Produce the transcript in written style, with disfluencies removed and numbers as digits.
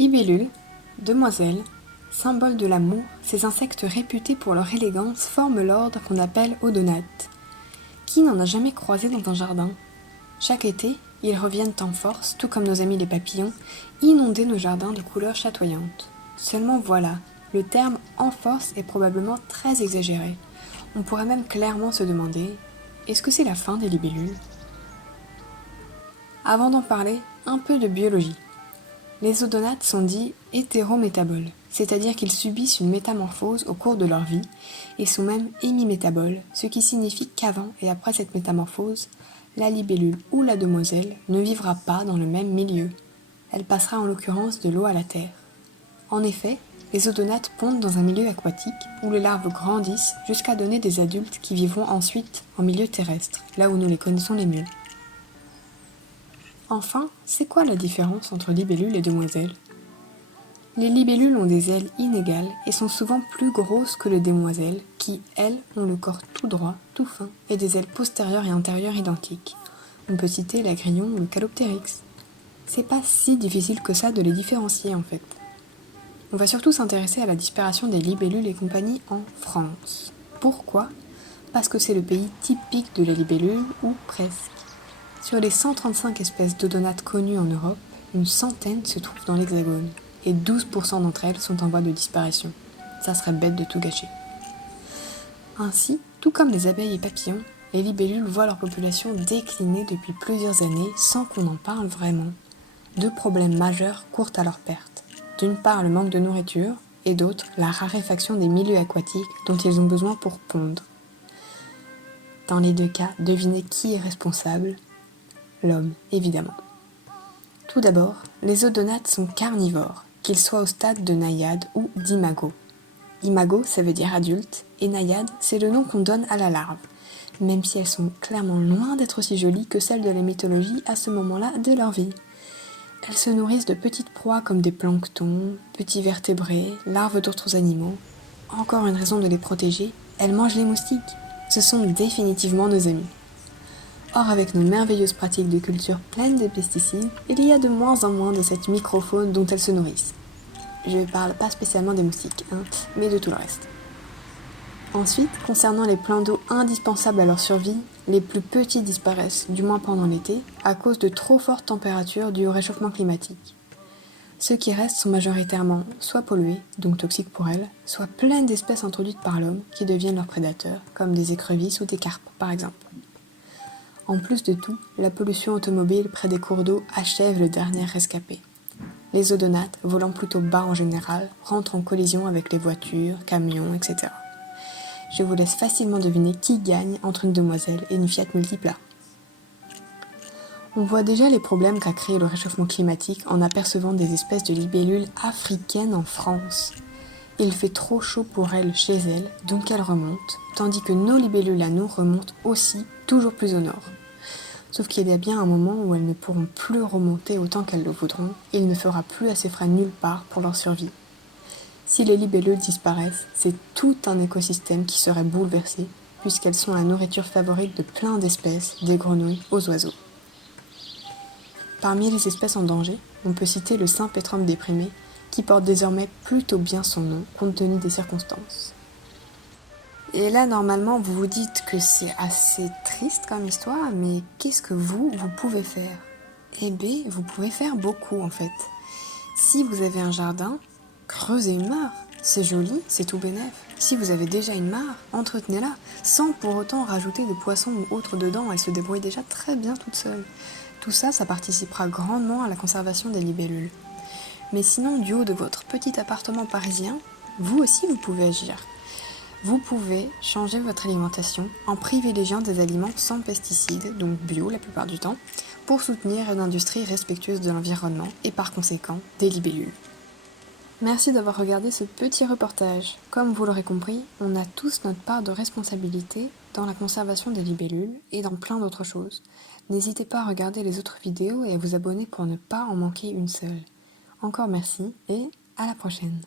Libellules, demoiselles, symboles de l'amour, ces insectes réputés pour leur élégance forment l'ordre qu'on appelle odonates. Qui n'en a jamais croisé dans un jardin? Chaque été, ils reviennent en force, tout comme nos amis les papillons, inonder nos jardins de couleurs chatoyantes. Seulement voilà, le terme en force est probablement très exagéré. On pourrait même clairement se demander, est-ce que c'est la fin des libellules? Avant d'en parler, un peu de biologie. Les odonates sont dits hétérométaboles, c'est-à-dire qu'ils subissent une métamorphose au cours de leur vie et sont même hémimétaboles, ce qui signifie qu'avant et après cette métamorphose, la libellule ou la demoiselle ne vivra pas dans le même milieu. Elle passera en l'occurrence de l'eau à la terre. En effet, les odonates pondent dans un milieu aquatique où les larves grandissent jusqu'à donner des adultes qui vivront ensuite en milieu terrestre, là où nous les connaissons les mieux. Enfin, c'est quoi la différence entre libellules et demoiselles? Les libellules ont des ailes inégales et sont souvent plus grosses que les demoiselles qui, elles, ont le corps tout droit, tout fin et des ailes postérieures et antérieures identiques. On peut citer l'agrillon ou le caloptérix. C'est pas si difficile que ça de les différencier en fait. On va surtout s'intéresser à la disparition des libellules et compagnie en France. Pourquoi? Parce que c'est le pays typique de la libellule, ou presque. Sur les 135 espèces d'odonates connues en Europe, une centaine se trouvent dans l'Hexagone, et 12% d'entre elles sont en voie de disparition. Ça serait bête de tout gâcher. Ainsi, tout comme les abeilles et papillons, les libellules voient leur population décliner depuis plusieurs années sans qu'on en parle vraiment. Deux problèmes majeurs courent à leur perte. D'une part, le manque de nourriture, et d'autre, la raréfaction des milieux aquatiques dont ils ont besoin pour pondre. Dans les deux cas, devinez qui est responsable? L'homme, évidemment. Tout d'abord, les odonates sont carnivores, qu'ils soient au stade de naïade ou d'imago. Imago, ça veut dire adulte, et naïade, c'est le nom qu'on donne à la larve, même si elles sont clairement loin d'être aussi jolies que celles de la mythologie à ce moment-là de leur vie. Elles se nourrissent de petites proies comme des planctons, petits vertébrés, larves d'autres animaux. Encore une raison de les protéger, elles mangent les moustiques. Ce sont définitivement nos amis. Or, avec nos merveilleuses pratiques de culture pleines de pesticides, il y a de moins en moins de cette microfaune dont elles se nourrissent. Je ne parle pas spécialement des moustiques, mais de tout le reste. Ensuite, concernant les plans d'eau indispensables à leur survie, les plus petits disparaissent, du moins pendant l'été, à cause de trop fortes températures dues au réchauffement climatique. Ceux qui restent sont majoritairement soit pollués, donc toxiques pour elles, soit pleines d'espèces introduites par l'homme qui deviennent leurs prédateurs, comme des écrevisses ou des carpes par exemple. En plus de tout, la pollution automobile près des cours d'eau achève le dernier rescapé. Les odonates, volant plutôt bas en général, rentrent en collision avec les voitures, camions, etc. Je vous laisse facilement deviner qui gagne entre une demoiselle et une Fiat Multipla. On voit déjà les problèmes qu'a créé le réchauffement climatique en apercevant des espèces de libellules africaines en France. Il fait trop chaud pour elles chez elles, donc elles remontent, tandis que nos libellules à nous remontent aussi, toujours plus au nord. Sauf qu'il y a bien un moment où elles ne pourront plus remonter autant qu'elles le voudront, et il ne fera plus assez frais nulle part pour leur survie. Si les libellules disparaissent, c'est tout un écosystème qui serait bouleversé, puisqu'elles sont la nourriture favorite de plein d'espèces, des grenouilles aux oiseaux. Parmi les espèces en danger, on peut citer le Saint-Pétrome déprimé, qui porte désormais plutôt bien son nom, compte tenu des circonstances. Et là, normalement, vous vous dites que c'est assez triste comme histoire, mais qu'est-ce que vous pouvez faire? Eh bien, vous pouvez faire beaucoup, en fait. Si vous avez un jardin, creusez une mare. C'est joli, c'est tout bénef. Si vous avez déjà une mare, entretenez-la, sans pour autant rajouter de poissons ou autres dedans, elle se débrouille déjà très bien toute seule. Tout ça, ça participera grandement à la conservation des libellules. Mais sinon, du haut de votre petit appartement parisien, vous aussi, vous pouvez agir. Vous pouvez changer votre alimentation en privilégiant des aliments sans pesticides, donc bio la plupart du temps, pour soutenir une industrie respectueuse de l'environnement et par conséquent des libellules. Merci d'avoir regardé ce petit reportage. Comme vous l'aurez compris, on a tous notre part de responsabilité dans la conservation des libellules et dans plein d'autres choses. N'hésitez pas à regarder les autres vidéos et à vous abonner pour ne pas en manquer une seule. Encore merci et à la prochaine.